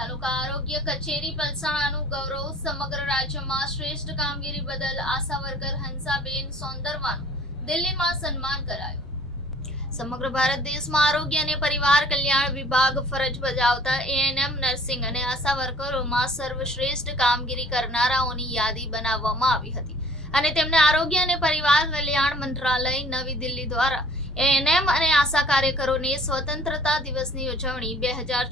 તાલુકા આરોગ્ય કચેરી પલસાણાનું ગૌરવ સમગ્ર રાજ્યમાં શ્રેષ્ઠ કામગીરી બદલ આશા હંસાબેન સોંદરવાનું દિલ્હીમાં સન્માન કરાયું. સમગ્ર ભારત દેશમાં આરોગ્ય અને પરિવાર કલ્યાણ વિભાગ ફરજ બજાવતા એએનએમ નર્સિંગ અને આશા વર્કરોમાં સર્વશ્રેષ્ઠ કામગીરી કરનારાઓની યાદી બનાવવામાં આવી હતી. અને તેમને આરોગ્ય અને પરિવાર કલ્યાણ મંત્રાલય નવી દિલ્હી દ્વારા એએનએમ અને આશા કાર્યકરોને સ્વતંત્રતા દિવસની ઉજવણી બે હજાર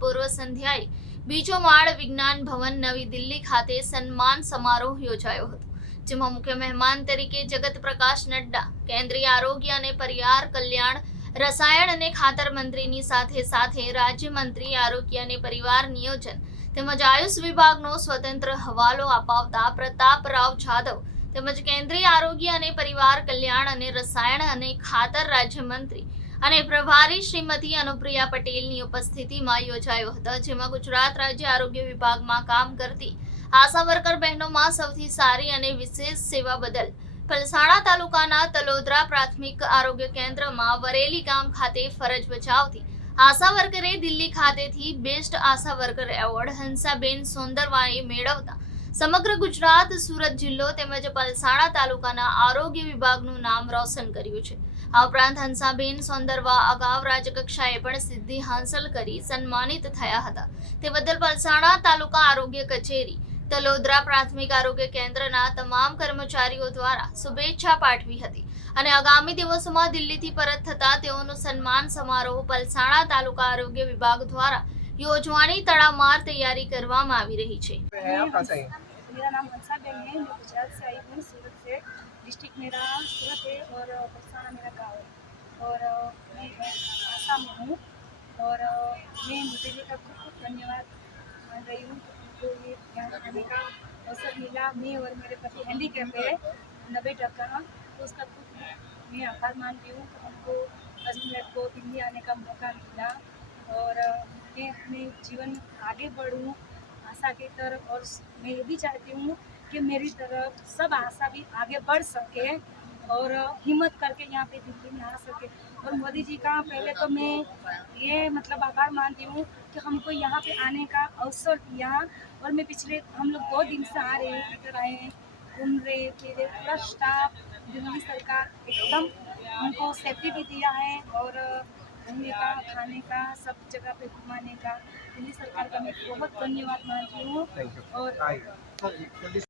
પૂર્વ સંધ્યાએ બીજો માળ વિજ્ઞાન ભવન નવી દિલ્હી ખાતે સન્માન સમારોહ યોજાયો હતો, જેમાં મુખ્ય મહેમાન તરીકે જગત પ્રકાશ નડ્ડા, કેન્દ્રીય આરોગ્ય અને પરિવાર કલ્યાણ, રસાયણ અને ખાતર મંત્રીની સાથે સાથે રાજ્યમંત્રી, આરોગ્ય અને પરિવાર નિયોજન તેમજ આયુષ વિભાગનો સ્વતંત્ર હવાલો અપાવતા પ્રતાપ રાવ જાદવ તેમજ કેન્દ્રીય આરોગ્ય અને પરિવાર કલ્યાણ અને રસાયણ અને ખાતર રાજ્યમંત્રી અને પ્રભારી શ્રીમતી અનુપ્રિયા પટેલની ઉપસ્થિતિમાં યોજાયો હતો, જેમાં ગુજરાત રાજ્ય આરોગ્ય વિભાગમાં કામ કરતી આશા વર્કર બહેનોમાં સૌથી સારી અને વિશેષ સેવા બદલ પલસાણા તાલુકાના તલોદરા પ્રાથમિક આરોગ્ય કેન્દ્રમાં વરેલી ગામ ખાતે ફરજ બજાવતી આશા વર્કરે દિલ્હી ખાતેથી best ASHA worker award Hansaben સોંદરવાએ મેળવતા સમગ્ર ગુજરાત, સુરત જિલ્લો તેમજ પલસાણા તાલુકાના આરોગ્ય વિભાગનું નામ રોશન કર્યું છે. આ ઉપરાંત હંસાબેન સોંદરવા અગાઉ રાજ્યકક્ષાએ પણ સિદ્ધિ હાંસલ કરી સન્માનિત થયા હતા. તે બદલ પલસાણા તાલુકા આરોગ્ય કચેરી, તલોદરા પ્રાથમિક આરોગ્ય કેન્દ્રના તમામ કર્મચારીઓ દ્વારા શુભેચ્છા પાઠવી હતી અને આગામી દિવસોમાં દિલ્હીથી પરત થતા તેઓનું સન્માન સમારોહ પલસાણા તાલુકા આરોગ્ય વિભાગ દ્વારા યોજવાની તડામાર તૈયારી કરવામાં આવી રહી છે है आपका सही मेरा नाम हंसा बेन है मैं गुजरात से आई हूँ सूरत से डिस्ट्रिक्ट मेरा सूरत है और बरसाना मेरा गाँव है और अ, मैं आसाम में हूँ और अ, मैं मोदी जी का खूब खूब धन्यवाद मान रही हूँ जो ये यहाँ आने का अवसर मिला मैं और मेरे पति हैंडीकैप है नब्बे टका तो उसका खूब मैं आभार मानती हूँ कि हमको अजमेर को दिल्ली आने का मौका मिला और मैं अपने जीवन आगे बढ़ूँ, आशा की तरफ़, और मैं ये भी चाहती हूँ कि मेरी तरफ़ सब आशा भी आगे बढ़ सके और हिम्मत करके यहाँ पे दिल्ली में आ सके। और मोदी जी का पहले तो मैं ये मतलब आभार मानती हूँ कि हमको यहाँ पे आने का अवसर दिया और मैं पिछले हम लोग बहुत दिन से आ रहे हैं, इधर आए हैं, घूम रहे फिर पूरा स्टाफ, दिल्ली सरकार एकदम हमको सेफ्टी भी दिया है और घूमने का खाने का सब जगह पे घुमाने का दिल्ली सरकार का मैं बहुत धन्यवाद मानती हूँ थैंक यू और आइए